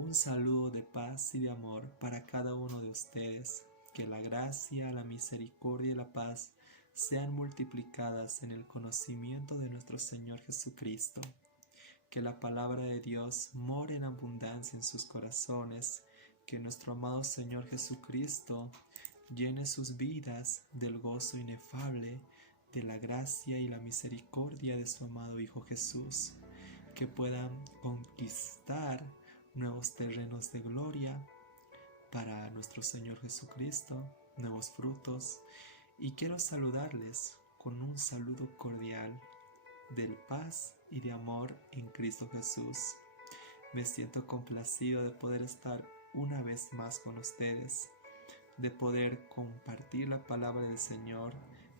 Un saludo de paz y de amor para cada uno de ustedes. Que la gracia, la misericordia y la paz sean multiplicadas en el conocimiento de nuestro Señor Jesucristo. Que la palabra de Dios more en abundancia en sus corazones. Que nuestro amado Señor Jesucristo llene sus vidas del gozo inefable, de la gracia y la misericordia de su amado Hijo Jesús. Que puedan conquistar nuevos terrenos de gloria para nuestro Señor Jesucristo, nuevos frutos. Y quiero saludarles con un saludo cordial del paz y de amor en Cristo Jesús. Me siento complacido de poder estar una vez más con ustedes, de poder compartir la palabra del Señor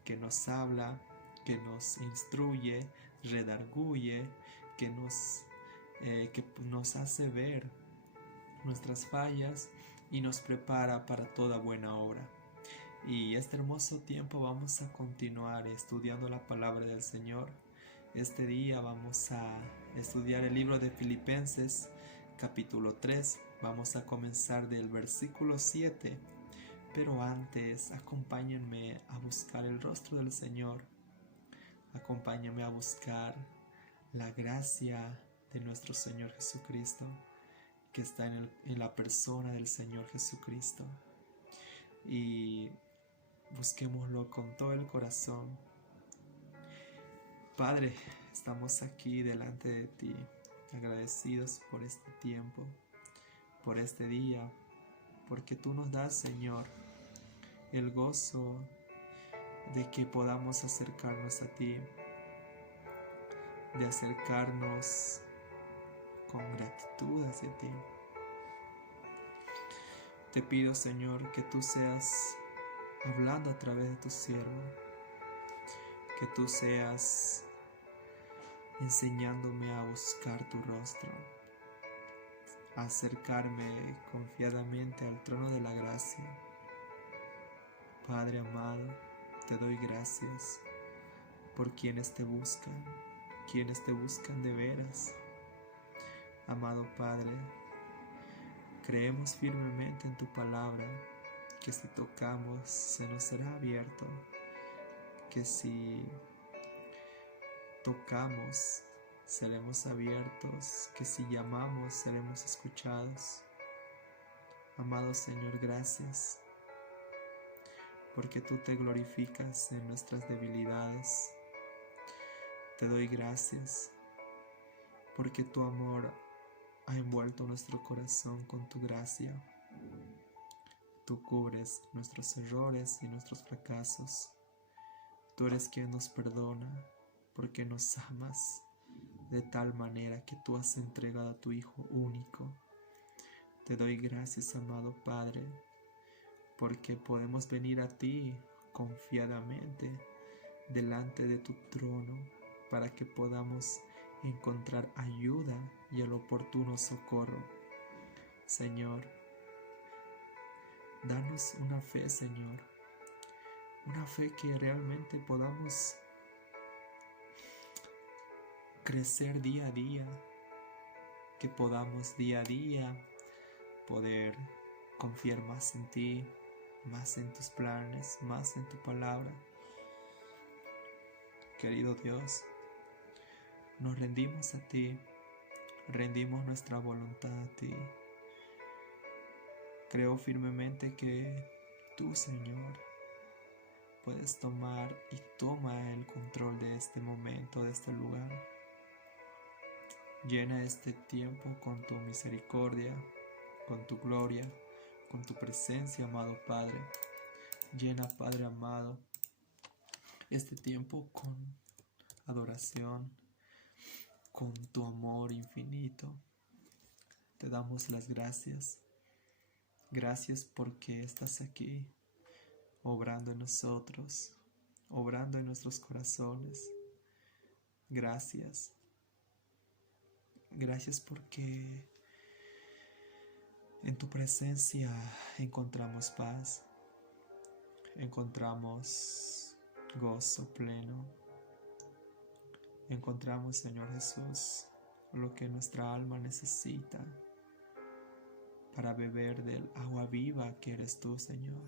que nos habla, que nos instruye, redarguye, que nos hace ver nuestras fallas y nos prepara para toda buena obra. Y este hermoso tiempo vamos a continuar estudiando la palabra del Señor. Este día vamos a estudiar el libro de Filipenses, capítulo 3. Vamos a comenzar del versículo 7. Pero antes, acompáñenme a buscar el rostro del Señor. Acompáñenme a buscar la gracia de nuestro Señor Jesucristo, que está en la persona del Señor Jesucristo. Y busquémoslo con todo el corazón. Padre, estamos aquí delante de ti, agradecidos por este tiempo, por este día, porque tú nos das, Señor, el gozo de que podamos acercarnos a ti, de acercarnos con gratitud hacia ti. Te pido, Señor, que tú seas hablando a través de tu siervo, que tú seas enseñándome a buscar tu rostro, a acercarme confiadamente al trono de la gracia. Padre amado, te doy gracias por quienes te buscan de veras. Amado Padre, creemos firmemente en tu palabra, que si tocamos se nos será abierto, que si tocamos seremos abiertos, que si llamamos seremos escuchados. Amado Señor, gracias, porque tú te glorificas en nuestras debilidades. Te doy gracias, porque tu amor ha envuelto nuestro corazón con tu gracia. Tú cubres nuestros errores y nuestros fracasos. Tú eres quien nos perdona, porque nos amas de tal manera que tú has entregado a tu Hijo único. Te doy gracias, amado Padre, porque podemos venir a ti confiadamente delante de tu trono para que podamos encontrar ayuda y el oportuno socorro. Señor, danos una fe, Señor, una fe que realmente podamos crecer día a día, que podamos día a día poder confiar más en ti, más en tus planes, más en tu palabra. Querido Dios, nos rendimos a ti, rendimos nuestra voluntad a ti. Creo firmemente que tú, Señor, puedes tomar y toma el control de este momento, de este lugar. Llena este tiempo con tu misericordia, con tu gloria, con tu presencia, amado Padre. Llena, Padre amado, este tiempo con adoración, con tu amor infinito. Te damos las gracias. Gracias porque estás aquí, obrando en nosotros, obrando en nuestros corazones. Gracias. Gracias porque en tu presencia encontramos paz, encontramos gozo pleno, encontramos, Señor Jesús, lo que nuestra alma necesita. para beber del agua viva que eres tú, Señor.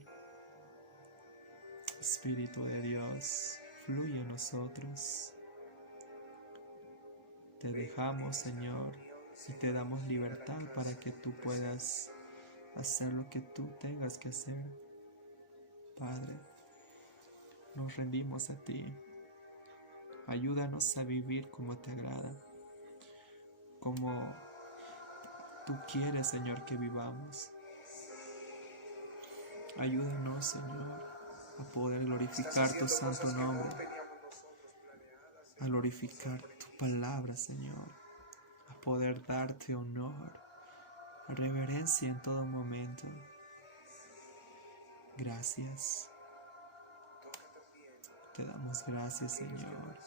Espíritu de Dios, fluye en nosotros. Te dejamos, Señor, y te damos libertad para que tú puedas hacer lo que tú tengas que hacer. Padre, nos rendimos a ti. Ayúdanos a vivir como te agrada, como tú quieres, Señor, que vivamos. Ayúdanos, Señor, a poder glorificar tu santo nombre, a glorificar tu palabra, Señor, a poder darte honor, reverencia en todo momento. Gracias. Te damos gracias, Señor.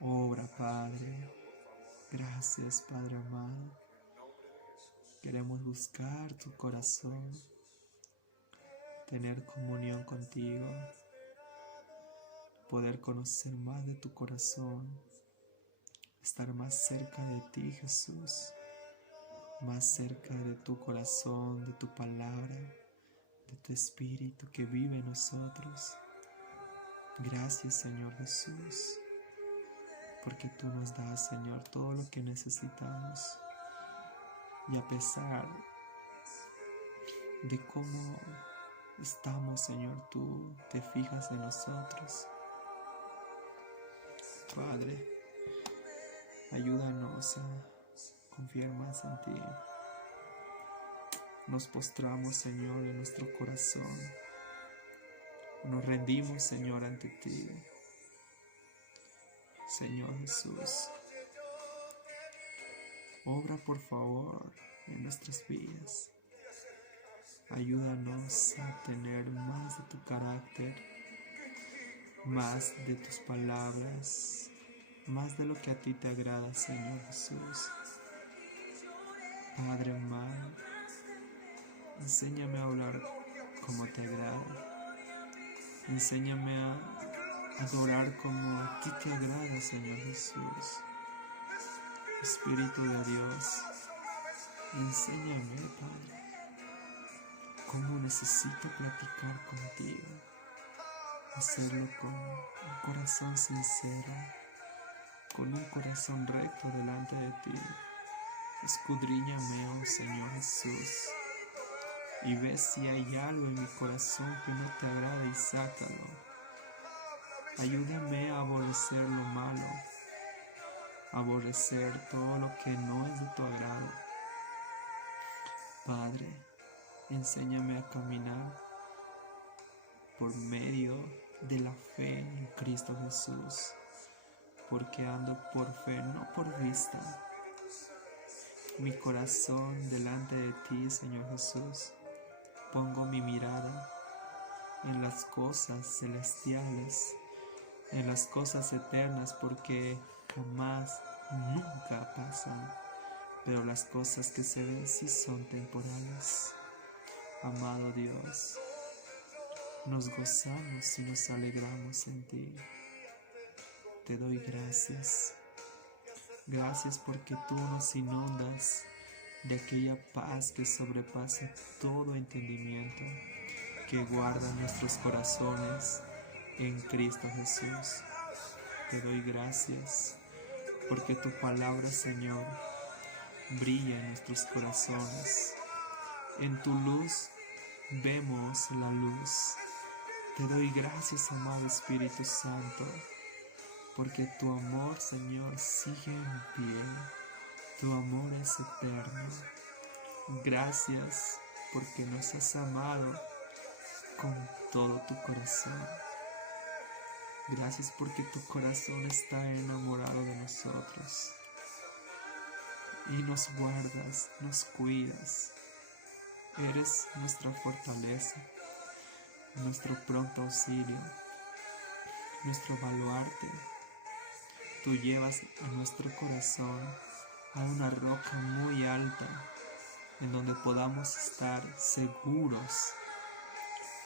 Obra, Padre. Gracias, Padre amado. Queremos buscar tu corazón, tener comunión contigo, poder conocer más de tu corazón, estar más cerca de ti, Jesús, más cerca de tu corazón, de tu palabra, de tu espíritu que vive en nosotros. Gracias, Señor Jesús, porque tú nos das, Señor, todo lo que necesitamos. Y a pesar de cómo estamos, Señor, tú te fijas en nosotros. Padre, ayúdanos a confiar más en ti. Nos postramos, Señor, en nuestro corazón. Nos rendimos, Señor, ante ti. Señor Jesús, obra por favor en nuestras vidas. Ayúdanos a tener más de tu carácter, más de tus palabras, más de lo que a ti te agrada, Señor Jesús. Padre amado, enséñame a hablar como te agrada. Enséñame a adorar como a ti te agrada, Señor Jesús. Espíritu de Dios, enséñame, Padre, cómo necesito platicar contigo, hacerlo con un corazón sincero, con un corazón recto delante de ti. Escudriñame, oh Señor Jesús, y ve si hay algo en mi corazón que no te agrada y sácalo. Ayúdame a aborrecer lo malo, aborrecer todo lo que no es de tu agrado. Padre, enséñame a caminar por medio de la fe en Cristo Jesús, porque ando por fe, no por vista. Mi corazón delante de ti, Señor Jesús. Pongo mi mirada en las cosas celestiales, en las cosas eternas, porque jamás, nunca pasan, pero las cosas que se ven sí son temporales. Amado Dios, nos gozamos y nos alegramos en ti. Te doy gracias. Gracias porque tú nos inundas de aquella paz que sobrepasa todo entendimiento, que guarda nuestros corazones en Cristo Jesús. Te doy gracias porque tu palabra, Señor, brilla en nuestros corazones. En tu luz vemos la luz. Te doy gracias, amado Espíritu Santo, porque tu amor, Señor, sigue en pie. Tu amor es eterno. Gracias porque nos has amado con todo tu corazón. Gracias porque tu corazón está enamorado de nosotros. Y nos guardas, nos cuidas. Eres nuestra fortaleza, nuestro pronto auxilio, nuestro baluarte. Tú llevas a nuestro corazón a una roca muy alta, en donde podamos estar seguros.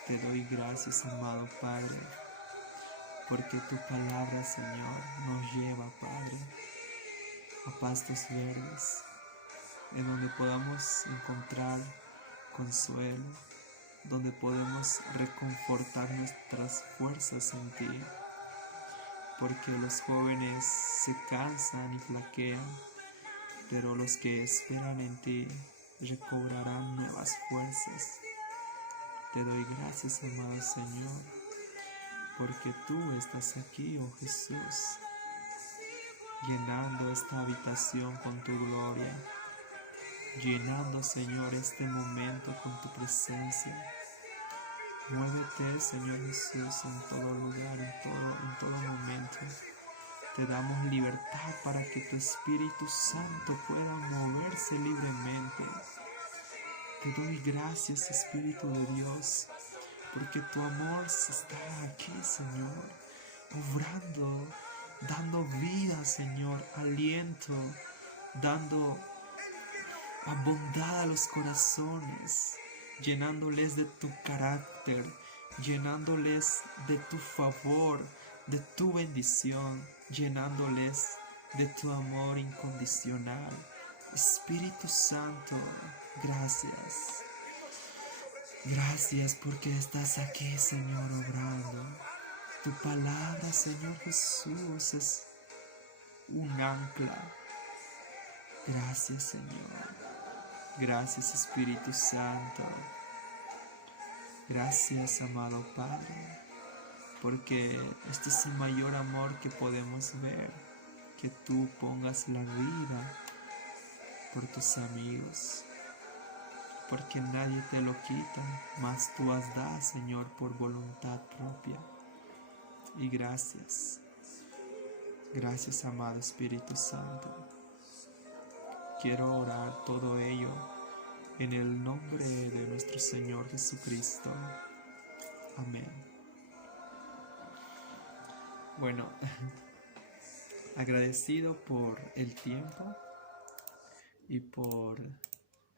Te doy gracias, amado Padre, porque tu palabra, Señor, nos lleva, Padre, a pastos verdes, en donde podamos encontrar consuelo, donde podemos reconfortar nuestras fuerzas en ti, porque los jóvenes se cansan y flaquean, pero los que esperan en ti recobrarán nuevas fuerzas. Te doy gracias, amado Señor, porque tú estás aquí, oh Jesús, llenando esta habitación con tu gloria, llenando, Señor, este momento con tu presencia. Muévete, Señor Jesús, en todo lugar, en todo momento. Te damos libertad para que tu Espíritu Santo pueda moverse libremente. Te doy gracias, Espíritu de Dios, porque tu amor está aquí, Señor, obrando, dando vida, Señor, aliento, dando bondad a los corazones, llenándoles de tu carácter, llenándoles de tu favor, de tu bendición, llenándoles de tu amor incondicional. Espíritu Santo, gracias. Gracias porque estás aquí, Señor, obrando. Tu palabra, Señor Jesús, es un ancla. Gracias, Señor. Gracias, Espíritu Santo. Gracias, amado Padre, porque este es el mayor amor que podemos ver, que tú pongas la vida por tus amigos, porque nadie te lo quita, mas tú has dado, Señor, por voluntad propia. Y gracias, gracias, amado Espíritu Santo. Quiero orar todo ello en el nombre de nuestro Señor Jesucristo. Amén. Bueno, agradecido por el tiempo y por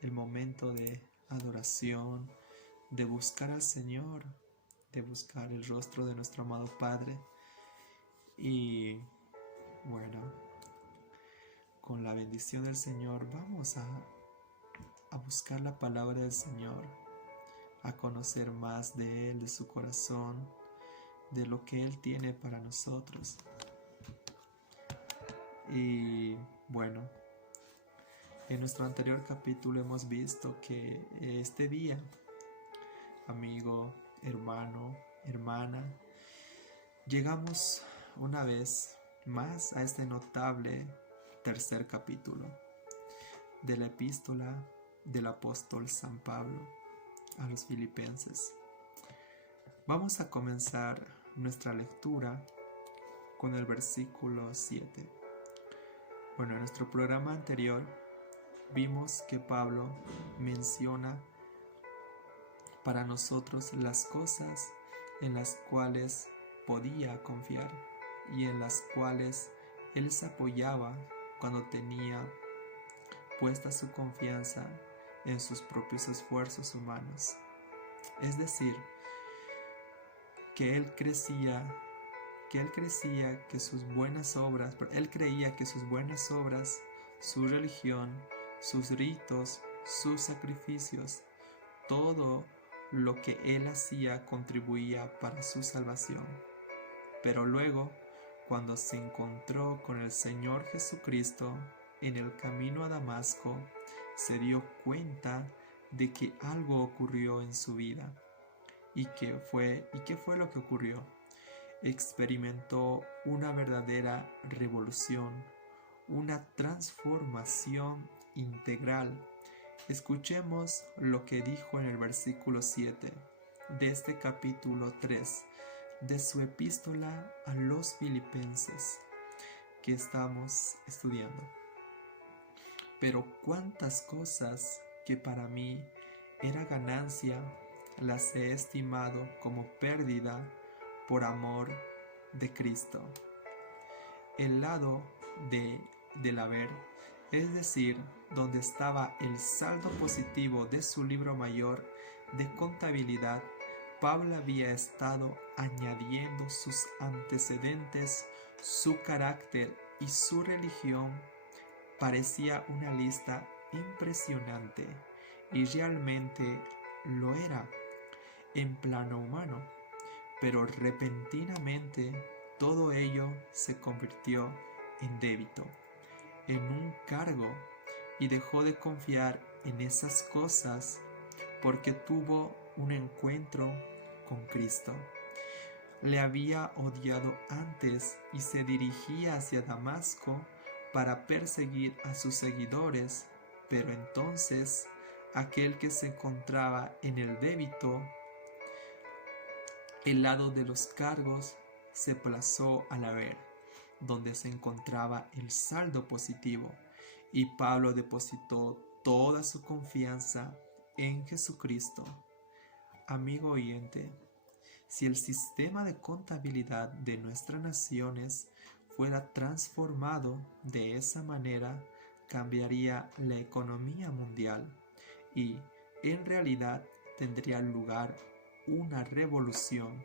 el momento de adoración, de buscar al Señor, de buscar el rostro de nuestro amado Padre. Y bueno, con la bendición del Señor vamos a buscar la palabra del Señor, a conocer más de Él, de su corazón, de lo que Él tiene para nosotros. Y bueno, en nuestro anterior capítulo hemos visto que este día, amigo, hermano, hermana, llegamos una vez más a este notable tercer capítulo de la epístola del apóstol San Pablo a los Filipenses. Vamos a comenzar nuestra lectura con el versículo 7. Bueno, en nuestro programa anterior vimos que Pablo menciona para nosotros las cosas en las cuales podía confiar y en las cuales él se apoyaba cuando tenía puesta su confianza en sus propios esfuerzos humanos. Es decir, que él creía que sus buenas obras, él creía que sus buenas obras, su religión, sus ritos, sus sacrificios, todo lo que él hacía contribuía para su salvación. Pero luego, cuando se encontró con el Señor Jesucristo en el camino a Damasco, se dio cuenta de que algo ocurrió en su vida. ¿Y qué fue lo que ocurrió? Experimentó una verdadera revolución, una transformación integral. Escuchemos lo que dijo en el versículo 7 de este capítulo 3 de su epístola a los Filipenses que estamos estudiando. Pero cuántas cosas que para mí era ganancia las he estimado como pérdida por amor de Cristo. El lado del haber, es decir, donde estaba el saldo positivo de su libro mayor de contabilidad, Pablo había estado añadiendo sus antecedentes, su carácter y su religión. Parecía una lista impresionante, y realmente lo era en plano humano, pero repentinamente todo ello se convirtió en débito, en un cargo, y dejó de confiar en esas cosas porque tuvo un encuentro con Cristo. Le había odiado antes y se dirigía hacia Damasco para perseguir a sus seguidores, pero entonces aquel que se encontraba en el débito, el lado de los cargos, se plazó al haber, donde se encontraba el saldo positivo, y Pablo depositó toda su confianza en Jesucristo. Amigo oyente, si el sistema de contabilidad de nuestras naciones fuera transformado de esa manera, cambiaría la economía mundial y, en realidad, tendría lugar una revolución,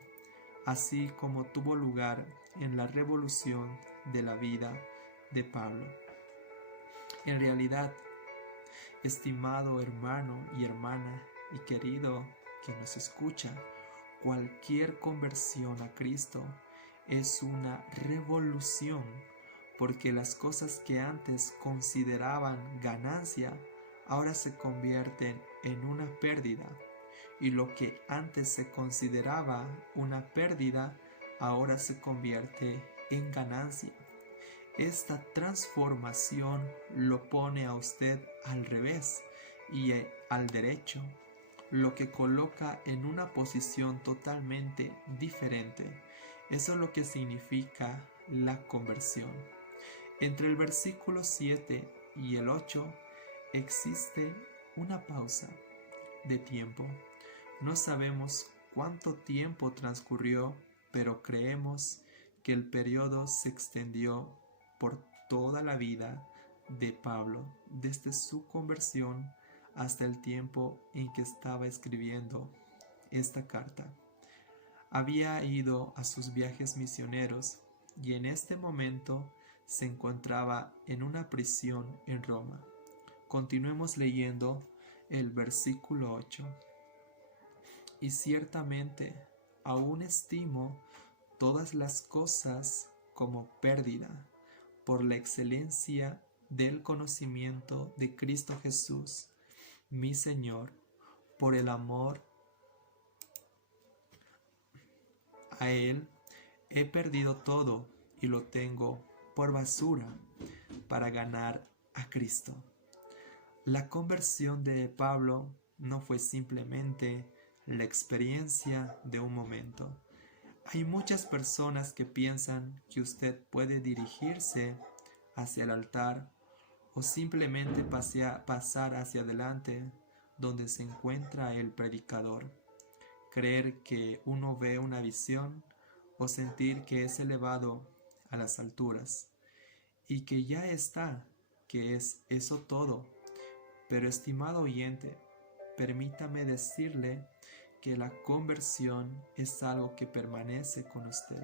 así como tuvo lugar en la revolución de la vida de Pablo. En realidad, estimado hermano y hermana y querido que nos escucha, cualquier conversión a Cristo es una revolución, porque las cosas que antes consideraban ganancia ahora se convierten en una pérdida, y lo que antes se consideraba una pérdida ahora se convierte en ganancia. Esta transformación lo pone a usted al revés y al derecho, lo que coloca en una posición totalmente diferente. Eso es lo que significa la conversión. Entre el versículo 7 y el 8 existe una pausa de tiempo. No sabemos cuánto tiempo transcurrió, pero creemos que el periodo se extendió por toda la vida de Pablo, desde su conversión hasta el tiempo en que estaba escribiendo esta carta. Había ido a sus viajes misioneros y en este momento se encontraba en una prisión en Roma. Continuemos leyendo el versículo 8. Y ciertamente aún estimo todas las cosas como pérdida por la excelencia del conocimiento de Cristo Jesús, mi Señor, por el amor a Él he perdido todo y lo tengo por basura para ganar a Cristo. La conversión de Pablo no fue simplemente la experiencia de un momento. Hay muchas personas que piensan que usted puede dirigirse hacia el altar o simplemente pasar hacia adelante donde se encuentra el predicador, creer que uno ve una visión o sentir que es elevado a las alturas y que ya está, que es eso todo. Pero estimado oyente, permítame decirle que la conversión es algo que permanece con usted.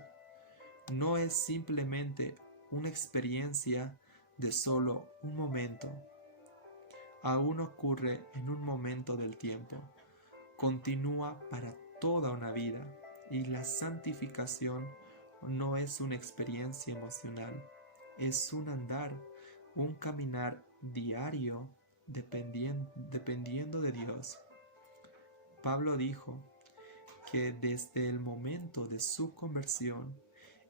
No es simplemente una experiencia de solo un momento. Aún ocurre en un momento del tiempo. Continúa para toda una vida, y la santificación no es una experiencia emocional, es un andar, un caminar diario dependiendo de Dios. Pablo dijo que desde el momento de su conversión,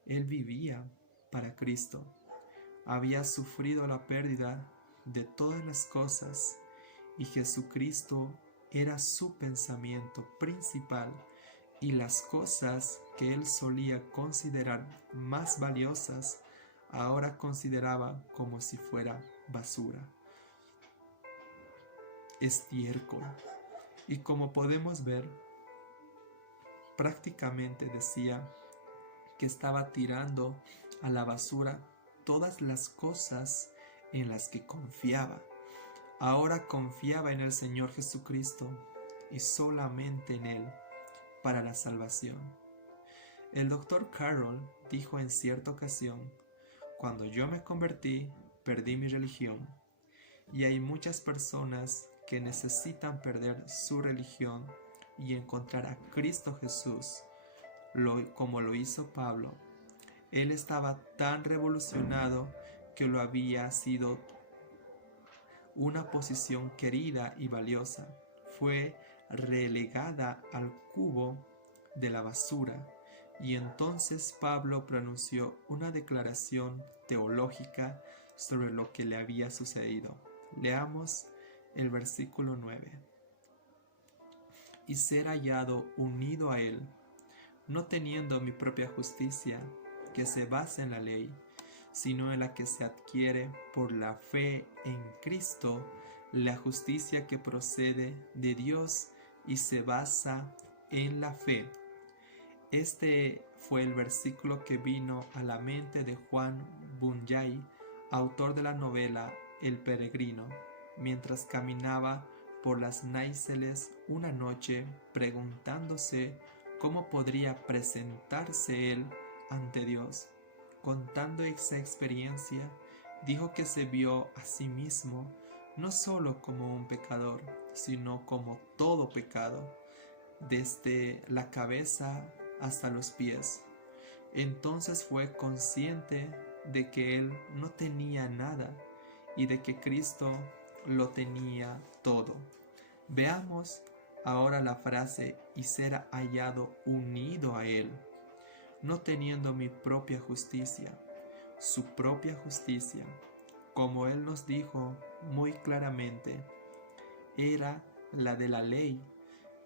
él vivía para Cristo. Había sufrido la pérdida de todas las cosas y Jesucristo era su pensamiento principal, y las cosas que él solía considerar más valiosas ahora consideraba como si fuera basura, estiércol. Y como podemos ver, prácticamente decía que estaba tirando a la basura todas las cosas en las que confiaba. Ahora confiaba en el Señor Jesucristo y solamente en Él para la salvación. El Dr. Carroll dijo en cierta ocasión: cuando yo me convertí, perdí mi religión, Y hay muchas personas que necesitan perder su religión y encontrar a Cristo Jesús, como lo hizo Pablo. Él estaba tan revolucionado que lo había sido una posición querida y valiosa. Fue relegada al cubo de la basura, y entonces Pablo pronunció una declaración teológica sobre lo que le había sucedido. Leamos el versículo 9. Y ser hallado unido a él, no teniendo mi propia justicia, que se basa en la ley, sino en la que se adquiere por la fe en Cristo, la justicia que procede de Dios y se basa en la fe. Este fue el versículo que vino a la mente de Juan Bunyan, autor de la novela El Peregrino, mientras caminaba por las Náiceles una noche preguntándose cómo podría presentarse él ante Dios. Contando esa experiencia, dijo que se vio a sí mismo no solo como un pecador, sino como todo pecado, desde la cabeza hasta los pies. Entonces fue consciente de que él no tenía nada y de que Cristo lo tenía todo. Veamos ahora la frase y ser hallado unido a él, no teniendo mi propia justicia, su propia justicia, como él nos dijo muy claramente, era la de la ley,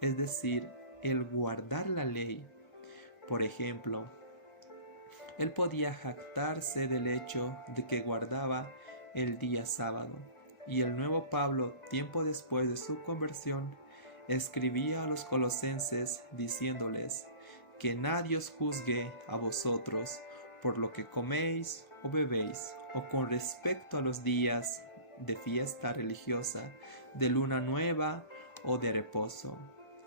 es decir, el guardar la ley. Por ejemplo, él podía jactarse del hecho de que guardaba el día sábado, y el nuevo Pablo, tiempo después de su conversión, escribía a los colosenses diciéndoles que nadie os juzgue a vosotros por lo que coméis o bebéis, o con respecto a los días de fiesta religiosa, de luna nueva o de reposo.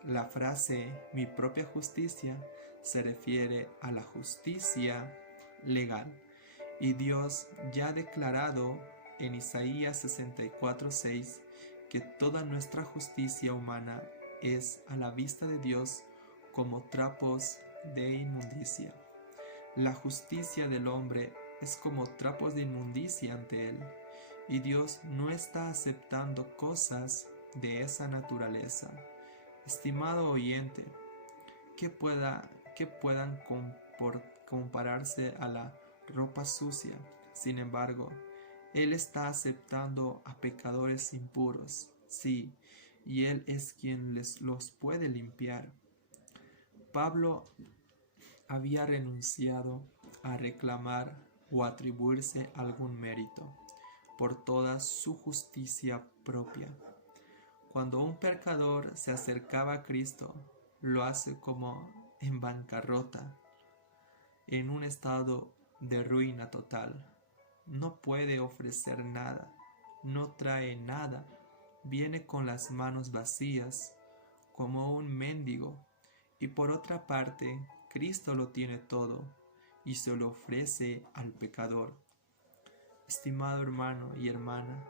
La frase mi propia justicia se refiere a la justicia legal, y Dios ya ha declarado en Isaías 64:6 que toda nuestra justicia humana es a la vista de Dios como trapos de inmundicia. La justicia del hombre es como trapos de inmundicia ante él, y Dios no está aceptando cosas de esa naturaleza. Estimado oyente, que puedan compararse a la ropa sucia. Sin embargo, Él está aceptando a pecadores impuros, sí, y Él es quien los puede limpiar. Pablo había renunciado a reclamar o atribuirse algún mérito por toda su justicia propia. Cuando un pecador se acercaba a Cristo, lo hace como en bancarrota, en un estado de ruina total. No puede ofrecer nada, no trae nada, viene con las manos vacías, como un mendigo. Y por otra parte, Cristo lo tiene todo y se lo ofrece al pecador. Estimado hermano y hermana,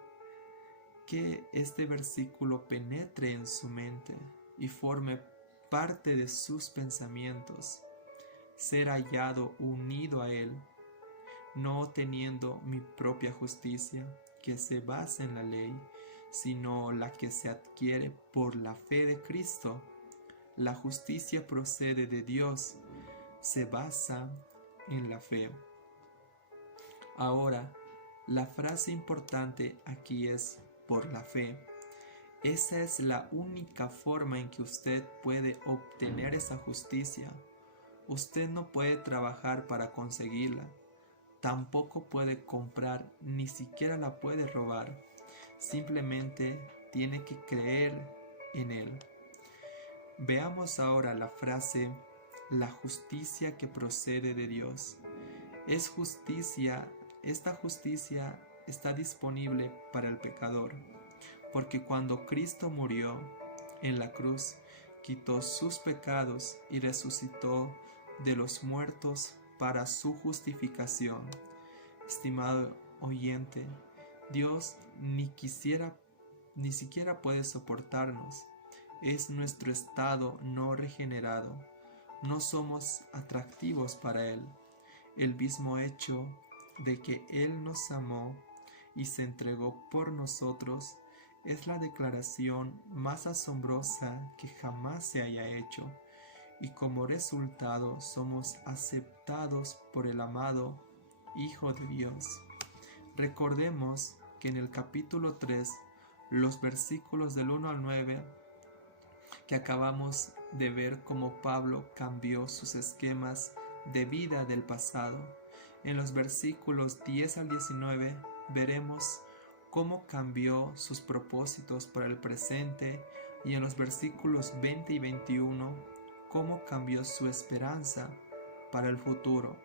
que este versículo penetre en su mente y forme parte de sus pensamientos, ser hallado unido a Él, no teniendo mi propia justicia que se basa en la ley, sino la que se adquiere por la fe de Cristo. La justicia procede de Dios, se basa en la fe. Ahora, la frase importante aquí es por la fe. Esa es la única forma en que usted puede obtener esa justicia. Usted no puede trabajar para conseguirla, tampoco puede comprar, ni siquiera la puede robar. Simplemente tiene que creer en Él. Veamos ahora la frase, la justicia que procede de Dios. Es justicia, esta justicia está disponible para el pecador, porque cuando Cristo murió en la cruz, quitó sus pecados y resucitó de los muertos para su justificación. Estimado oyente, Dios ni siquiera puede soportarnos. Es nuestro estado no regenerado. No somos atractivos para Él. El mismo hecho de que Él nos amó y se entregó por nosotros es la declaración más asombrosa que jamás se haya hecho, y como resultado somos aceptados por el amado Hijo de Dios. Recordemos que en el capítulo 3, los versículos del 1 al 9, que acabamos de ver cómo Pablo cambió sus esquemas de vida del pasado. En los versículos 10 al 19 veremos cómo cambió sus propósitos para el presente, y en los versículos 20 y 21 cómo cambió su esperanza para el futuro.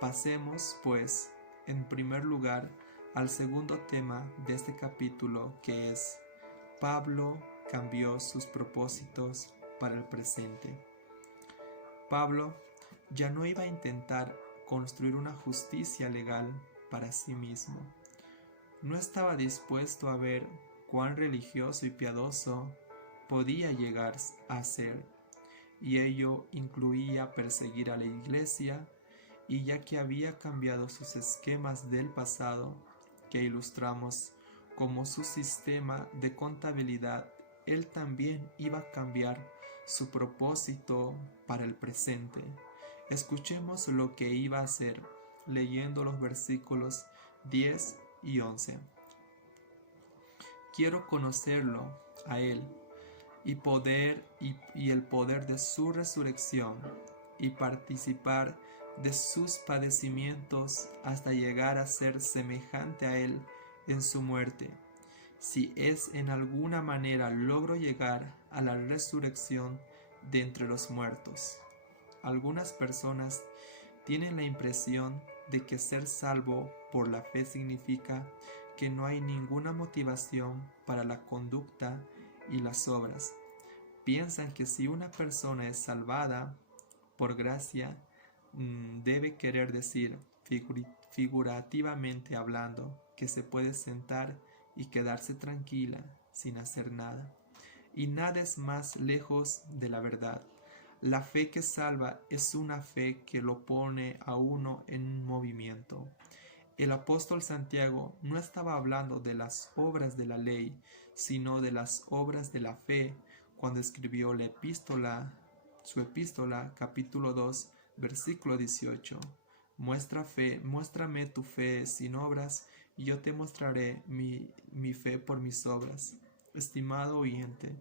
Pasemos, pues, en primer lugar al segundo tema de este capítulo, que es Pablo cambió sus propósitos para el presente. Pablo ya no iba a intentar construir una justicia legal para sí mismo. No estaba dispuesto a ver cuán religioso y piadoso podía llegar a ser, y ello incluía perseguir a la iglesia, y ya que había cambiado sus esquemas del pasado, que ilustramos como su sistema de contabilidad, él también iba a cambiar su propósito para el presente. Escuchemos lo que iba a hacer, leyendo los versículos 10 y 11. Quiero conocerlo a Él y el poder de su resurrección, y participar de sus padecimientos hasta llegar a ser semejante a Él en su muerte, si es en alguna manera logro llegar a la resurrección de entre los muertos. Algunas personas tienen la impresión de que ser salvo por la fe significa que no hay ninguna motivación para la conducta y las obras. Piensan que si una persona es salvada por gracia, debe querer decir, figurativamente hablando, que se puede sentar y quedarse tranquila sin hacer nada. Y nada es más lejos de la verdad. La fe que salva es una fe que lo pone a uno en movimiento. El apóstol Santiago no estaba hablando de las obras de la ley, sino de las obras de la fe, cuando escribió su epístola, capítulo 2, versículo 18. Muéstrame tu fe sin obras, y yo te mostraré mi fe por mis obras. Estimado oyente,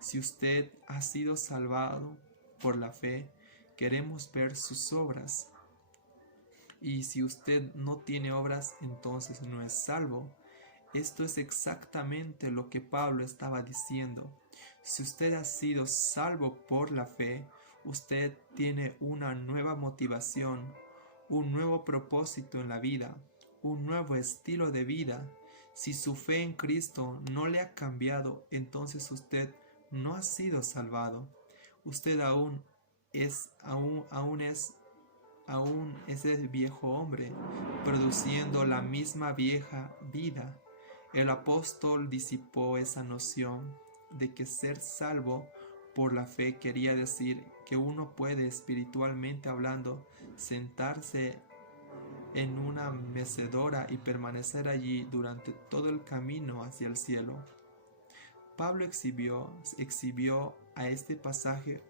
si usted ha sido salvado por la fe, queremos ver sus obras. Y si usted no tiene obras, entonces no es salvo. Esto es exactamente lo que Pablo estaba diciendo. Si usted ha sido salvo por la fe, usted tiene una nueva motivación, un nuevo propósito en la vida, un nuevo estilo de vida. Si su fe en Cristo no le ha cambiado, entonces usted no ha sido salvado. Usted aún es el viejo hombre, produciendo la misma vieja vida. El apóstol disipó esa noción de que ser salvo por la fe quería decir que uno puede, espiritualmente hablando, sentarse en una mecedora y permanecer allí durante todo el camino hacia el cielo. Pablo exhibió a este pasaje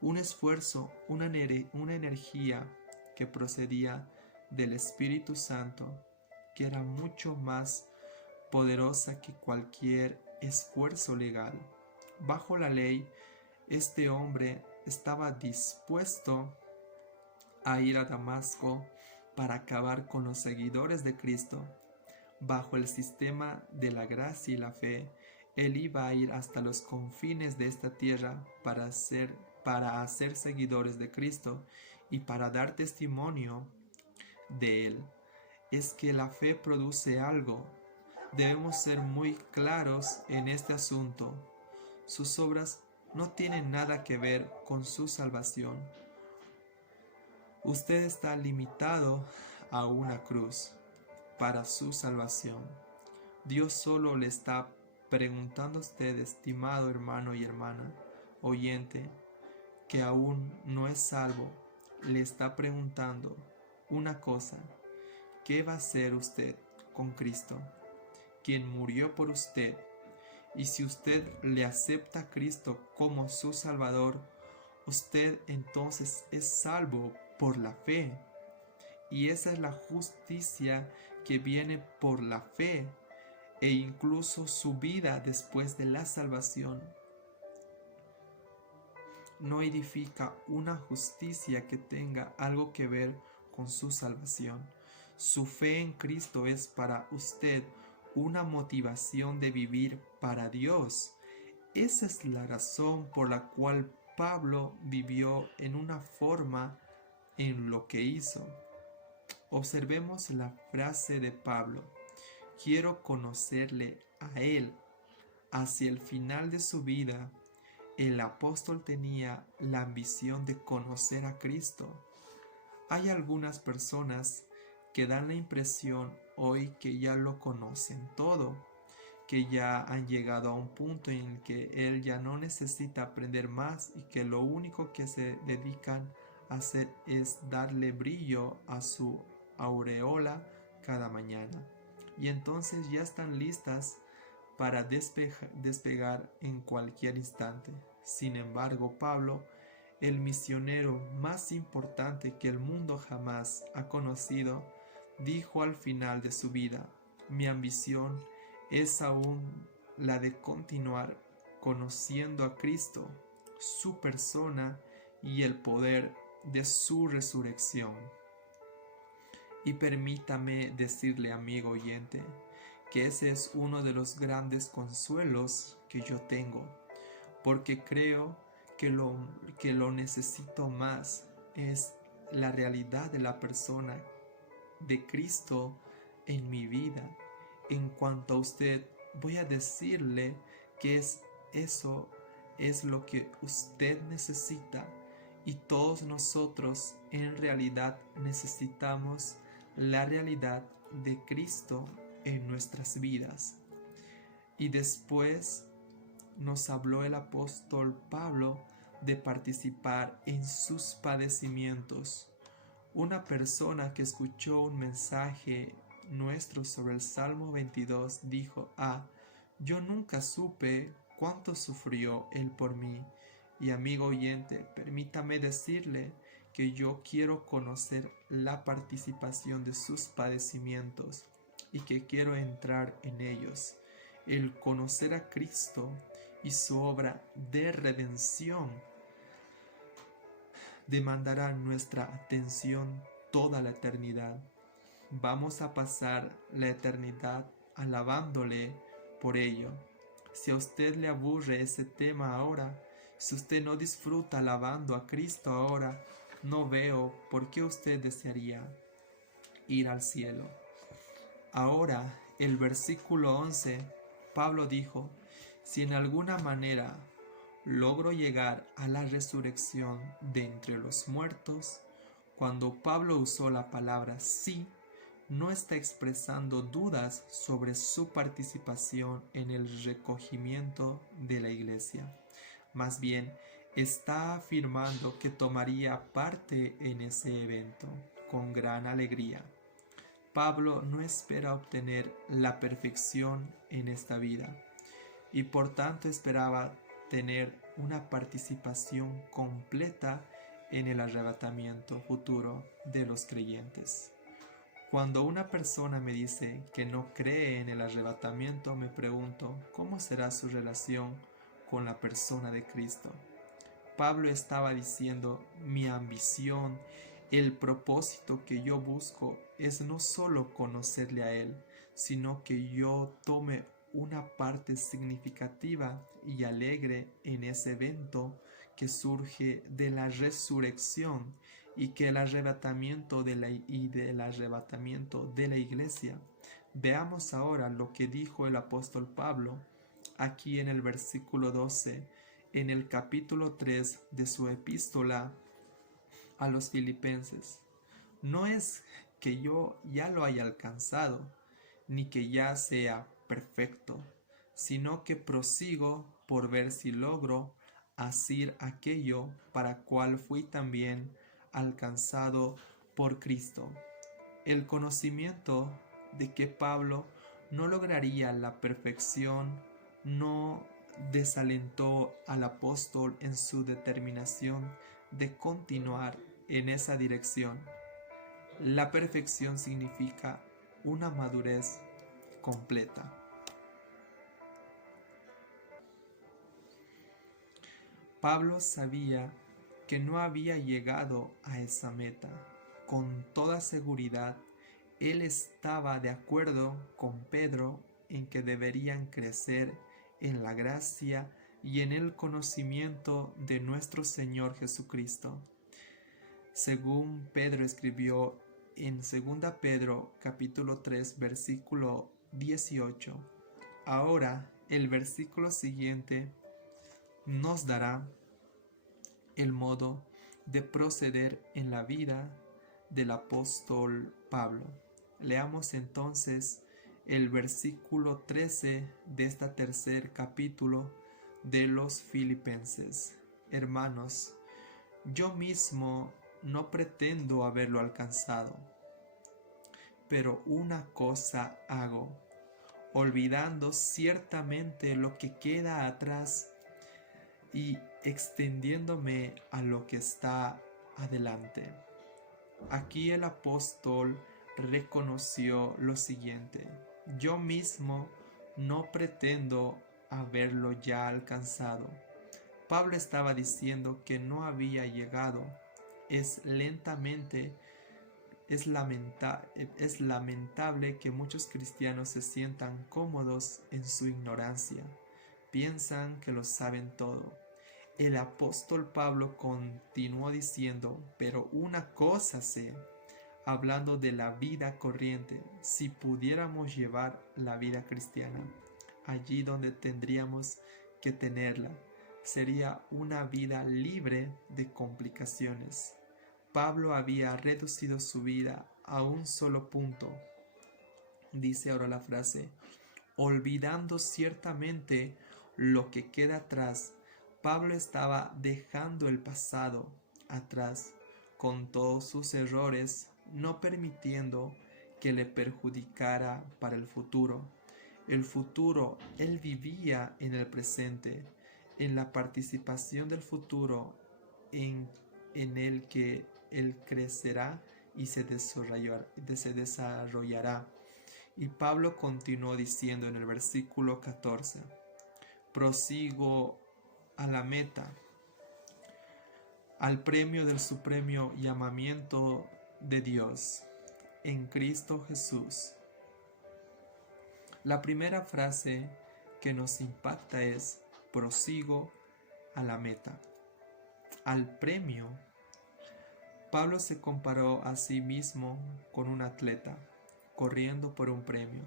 un esfuerzo, una energía que procedía del Espíritu Santo, que era mucho más poderosa que cualquier esfuerzo legal. Bajo la ley, este hombre estaba dispuesto a ir a Damasco para acabar con los seguidores de Cristo. Bajo el sistema de la gracia y la fe, él iba a ir hasta los confines de esta tierra para hacer seguidores de Cristo y para dar testimonio de Él. Es que la fe produce algo. Debemos ser muy claros en este asunto. Sus obras no tienen nada que ver con su salvación. Usted está limitado a una cruz para su salvación. Dios solo le está preguntando a usted, estimado hermano y hermana, oyente, que aún no es salvo, le está preguntando una cosa: ¿qué va a hacer usted con Cristo, quien murió por usted? Y si usted le acepta a Cristo como su Salvador, usted entonces es salvo por la fe. Y esa es la justicia que viene por la fe, e incluso su vida después de la salvación no edifica una justicia que tenga algo que ver con su salvación. Su fe en Cristo es para usted una motivación de vivir para Dios. Esa es la razón por la cual Pablo vivió en una forma en lo que hizo. Observemos la frase de Pablo: quiero conocerle a Él. Hacia el final de su vida, el apóstol tenía la ambición de conocer a Cristo. Hay algunas personas que dan la impresión hoy que ya lo conocen todo, que ya han llegado a un punto en el que él ya no necesita aprender más y que lo único que se dedican a hacer es darle brillo a su aureola cada mañana. Y entonces ya están listas para despegar en cualquier instante. Sin embargo, Pablo, el misionero más importante que el mundo jamás ha conocido, dijo al final de su vida: mi ambición es aún la de continuar conociendo a Cristo, su persona y el poder de su resurrección. Y permítame decirle, amigo oyente, que ese es uno de los grandes consuelos que yo tengo, porque creo que lo necesito más es la realidad de la persona de Cristo en mi vida. En cuanto a usted, voy a decirle que eso es lo que usted necesita, y todos nosotros en realidad necesitamos la realidad de Cristo en nuestras vidas. Y después nos habló el apóstol Pablo de participar en sus padecimientos. Una persona que escuchó un mensaje nuestro sobre el Salmo 22 dijo: yo nunca supe cuánto sufrió él por mí. Y amigo oyente, permítame decirle que yo quiero conocer la participación de sus padecimientos y que quiero entrar en ellos. El conocer a Cristo y su obra de redención demandará nuestra atención toda la eternidad. Vamos a pasar la eternidad alabándole por ello. Si a usted le aburre ese tema ahora, si usted no disfruta alabando a Cristo ahora, no veo por qué usted desearía ir al cielo. Ahora, el versículo 11, Pablo dijo: si en alguna manera logro llegar a la resurrección de entre los muertos. Cuando Pablo usó la palabra sí, no está expresando dudas sobre su participación en el recogimiento de la iglesia. Más bien, está afirmando que tomaría parte en ese evento con gran alegría. Pablo no espera obtener la perfección en esta vida y por tanto esperaba tener una participación completa en el arrebatamiento futuro de los creyentes. Cuando una persona me dice que no cree en el arrebatamiento, me pregunto cómo será su relación con la persona de Cristo. Pablo estaba diciendo: mi ambición, el propósito que yo busco es no solo conocerle a Él, sino que yo tome una parte significativa y alegre en ese evento que surge de la resurrección y que el arrebatamiento de la iglesia. Veamos ahora lo que dijo el apóstol Pablo aquí en el versículo 12, en el capítulo 3 de su epístola a los Filipenses. No es que yo ya lo haya alcanzado, ni que ya sea perfecto, sino que prosigo por ver si logro asir aquello para cual fui también alcanzado por Cristo. El conocimiento de que Pablo no lograría la perfección no desalentó al apóstol en su determinación de continuar en esa dirección. La perfección significa una madurez completa. Pablo sabía que no había llegado a esa meta. Con toda seguridad, él estaba de acuerdo con Pedro en que deberían crecer en la gracia y en el conocimiento de nuestro Señor Jesucristo. Según Pedro escribió en 2 Pedro capítulo 3 versículo 18. Ahora el versículo siguiente nos dará el modo de proceder en la vida del apóstol Pablo. Leamos entonces el versículo 13 de este tercer capítulo de los Filipenses. Hermanos, yo mismo no pretendo haberlo alcanzado, pero una cosa hago, olvidando ciertamente lo que queda atrás y extendiéndome a lo que está adelante. Aquí el apóstol reconoció lo siguiente: yo mismo no pretendo haberlo ya alcanzado. Pablo estaba diciendo que no había llegado. Es lamentable que muchos cristianos se sientan cómodos en su ignorancia. Piensan que lo saben todo. El apóstol Pablo continuó diciendo, pero una cosa sé, hablando de la vida corriente, si pudiéramos llevar la vida cristiana allí donde tendríamos que tenerla, sería una vida libre de complicaciones. Pablo había reducido su vida a un solo punto. Dice ahora la frase, olvidando ciertamente lo que queda atrás. Pablo estaba dejando el pasado atrás con todos sus errores, no permitiendo que le perjudicara para el futuro. El futuro, él vivía en el presente, en la participación del futuro en el que él crecerá y se desarrollará. Y Pablo continuó diciendo en el versículo 14, prosigo a la meta, al premio del supremo llamamiento de Dios en Cristo Jesús. La primera frase que nos impacta es prosigo a la meta, al premio. Pablo se comparó a sí mismo con un atleta corriendo por un premio.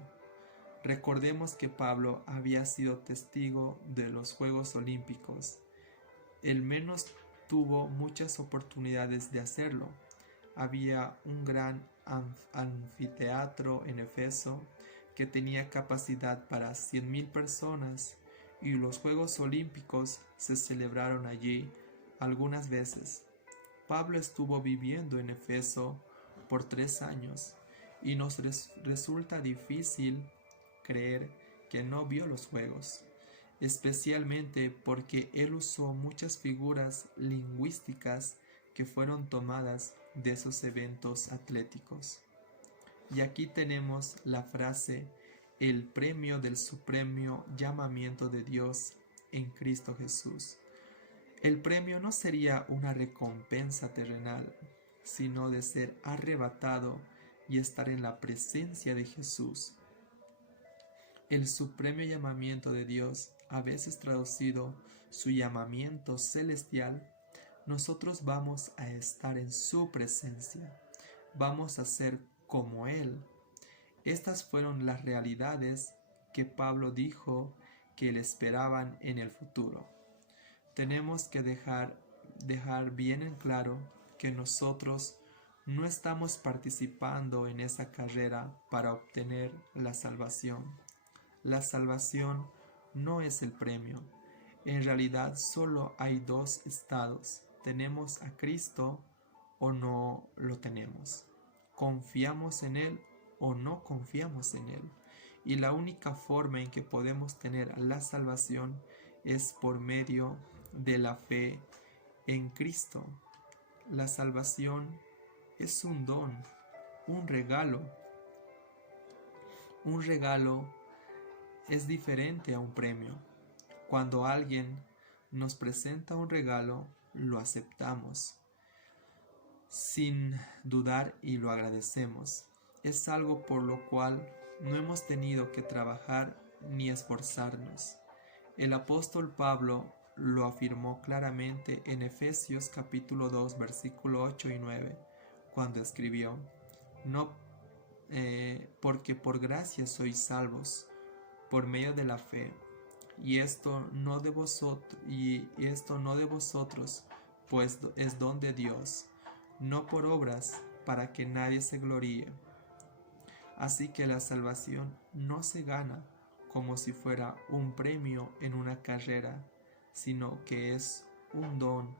Recordemos que Pablo había sido testigo de los Juegos Olímpicos. Él menos tuvo muchas oportunidades de hacerlo. Había un gran anfiteatro en Éfeso que tenía capacidad para 100,000 personas y los Juegos Olímpicos se celebraron allí algunas veces. Pablo estuvo viviendo en Éfeso por 3 años y nos resulta difícil creer que no vio los Juegos, especialmente porque él usó muchas figuras lingüísticas que fueron tomadas de esos eventos atléticos. Y aquí tenemos la frase, el premio del supremo llamamiento de Dios en Cristo Jesús. El premio no sería una recompensa terrenal, sino de ser arrebatado y estar en la presencia de Jesús. El supremo llamamiento de Dios, a veces traducido su llamamiento celestial, nosotros vamos a estar en su presencia, vamos a ser como Él. Estas fueron las realidades que Pablo dijo que le esperaban en el futuro. Tenemos que dejar bien en claro que nosotros no estamos participando en esa carrera para obtener la salvación. La salvación no es el premio. En realidad solo hay dos estados. ¿Tenemos a Cristo o no lo tenemos? ¿Confiamos en Él o no confiamos en Él? Y la única forma en que podemos tener la salvación es por medio de la fe en Cristo. La salvación es un don, un regalo. Un regalo es diferente a un premio. Cuando alguien nos presenta un regalo, lo aceptamos sin dudar y lo agradecemos. Es algo por lo cual no hemos tenido que trabajar ni esforzarnos. El apóstol Pablo lo afirmó claramente en Efesios capítulo 2 versículo 8 y 9, cuando escribió: no, porque por gracia sois salvos, por medio de la fe, y esto no de vosotros, pues es don de Dios, no por obras, para que nadie se gloríe. Así que la salvación no se gana como si fuera un premio en una carrera, sino que es un don,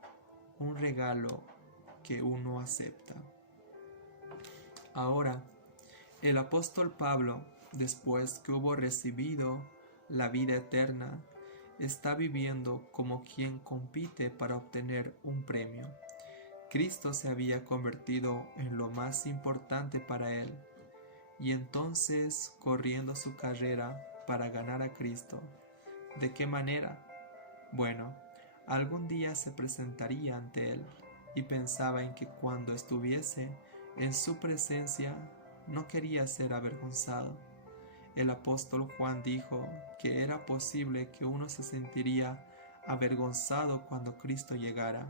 un regalo que uno acepta. Ahora, el apóstol Pablo, después que hubo recibido la vida eterna, está viviendo como quien compite para obtener un premio. Cristo se había convertido en lo más importante para él, y entonces corriendo su carrera para ganar a Cristo. ¿De qué manera? Bueno, algún día se presentaría ante él, y pensaba en que cuando estuviese en su presencia no quería ser avergonzado. El apóstol Juan dijo que era posible que uno se sentiría avergonzado cuando Cristo llegara.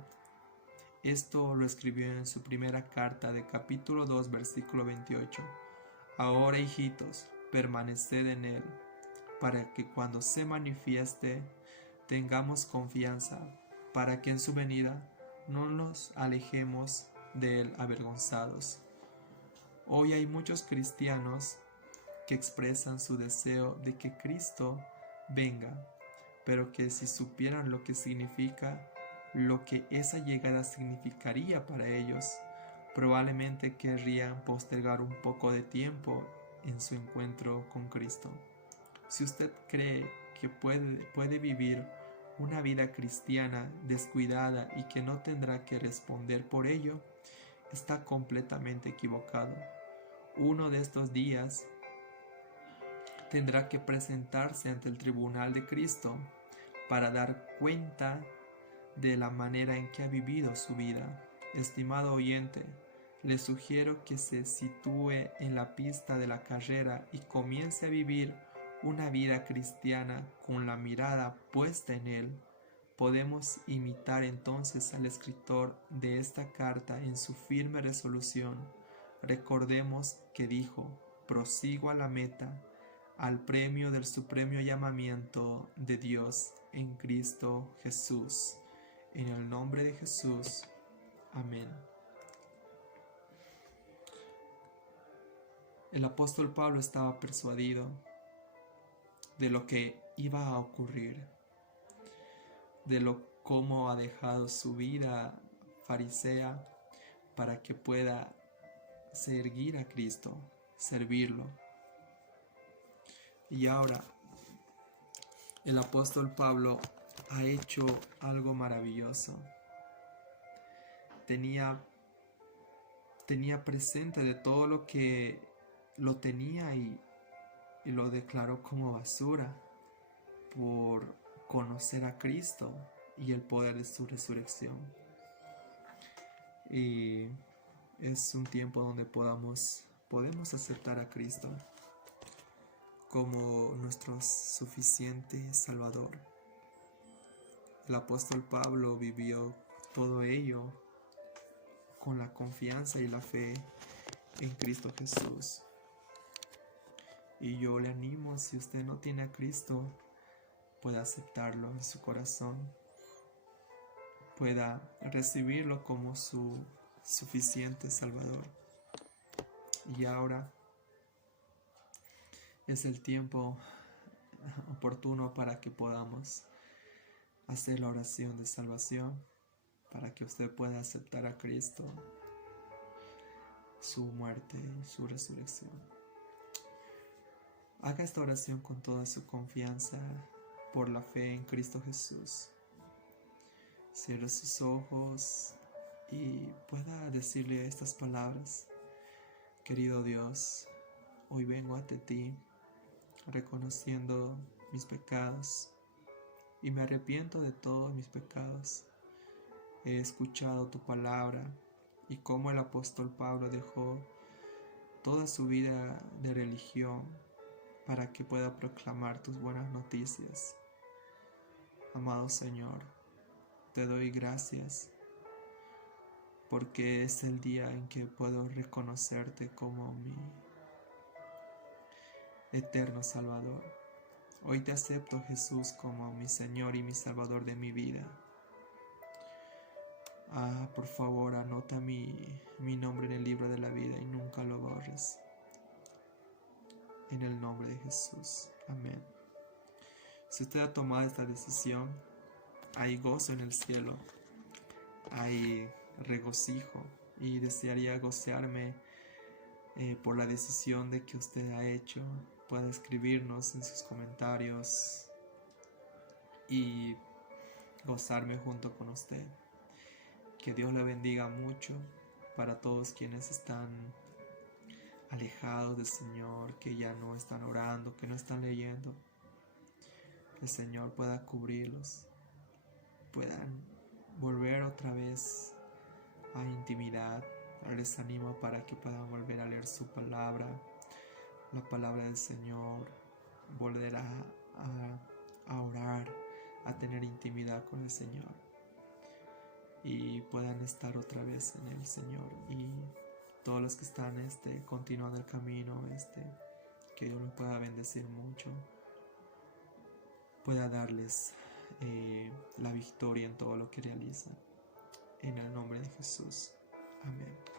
Esto lo escribió en su primera carta de capítulo 2 versículo 28. Ahora, hijitos, permaneced en Él, para que cuando se manifieste tengamos confianza, para que en su venida no nos alejemos de Él avergonzados. Hoy hay muchos cristianos que expresan su deseo de que Cristo venga, pero que si supieran lo que significa, lo que esa llegada significaría para ellos, probablemente querrían postergar un poco de tiempo en su encuentro con Cristo. Si usted cree que puede vivir una vida cristiana descuidada y que no tendrá que responder por ello, está completamente equivocado. Uno de estos días tendrá que presentarse ante el tribunal de Cristo para dar cuenta de la manera en que ha vivido su vida. Estimado oyente, le sugiero que se sitúe en la pista de la carrera y comience a vivir una vida cristiana con la mirada puesta en Él. Podemos imitar entonces al escritor de esta carta en su firme resolución. Recordemos que dijo: prosigo a la meta, al premio del supremo llamamiento de Dios en Cristo Jesús. En el nombre de Jesús. Amén. El apóstol Pablo estaba persuadido de lo que iba a ocurrir, de cómo ha dejado su vida farisea para que pueda seguir a Cristo, servirlo. Y ahora el apóstol Pablo ha hecho algo maravilloso. Tenía presente de todo lo que lo tenía y lo declaró como basura por conocer a Cristo y el poder de su resurrección. Y es un tiempo donde podemos aceptar a Cristo como nuestro suficiente Salvador. El apóstol Pablo vivió todo ello con la confianza y la fe en Cristo Jesús. Y yo le animo, si usted no tiene a Cristo, pueda aceptarlo en su corazón, pueda recibirlo como su suficiente Salvador. Y ahora es el tiempo oportuno para que podamos hacer la oración de salvación, para que usted pueda aceptar a Cristo, su muerte y su resurrección. Haga esta oración con toda su confianza por la fe en Cristo Jesús. Cierre sus ojos y pueda decirle estas palabras. Querido Dios, hoy vengo ante ti reconociendo mis pecados y me arrepiento de todos mis pecados. He escuchado tu palabra y cómo el apóstol Pablo dejó toda su vida de religión para que pueda proclamar tus buenas noticias. Amado Señor, te doy gracias porque es el día en que puedo reconocerte como mi eterno Salvador. Hoy te acepto, Jesús, como mi Señor y mi Salvador de mi vida. Por favor, anota mi nombre en el libro de la vida y nunca lo borres. En el nombre de Jesús. Amén. Si usted ha tomado esta decisión, hay gozo en el cielo, hay regocijo, y desearía gozarme por la decisión de que usted ha hecho. Puede escribirnos en sus comentarios y gozarme junto con usted. Que Dios le bendiga mucho. Para todos quienes están alejados del Señor, que ya no están orando, que no están leyendo, que el Señor pueda cubrirlos, puedan volver otra vez a intimidad. Les animo para que puedan volver a leer su palabra, la palabra del Señor, volver a orar, a tener intimidad con el Señor y puedan estar otra vez en el Señor. Y todos los que están continuando el camino, que Dios los pueda bendecir mucho, pueda darles la victoria en todo lo que realizan. En el nombre de Jesús. Amén.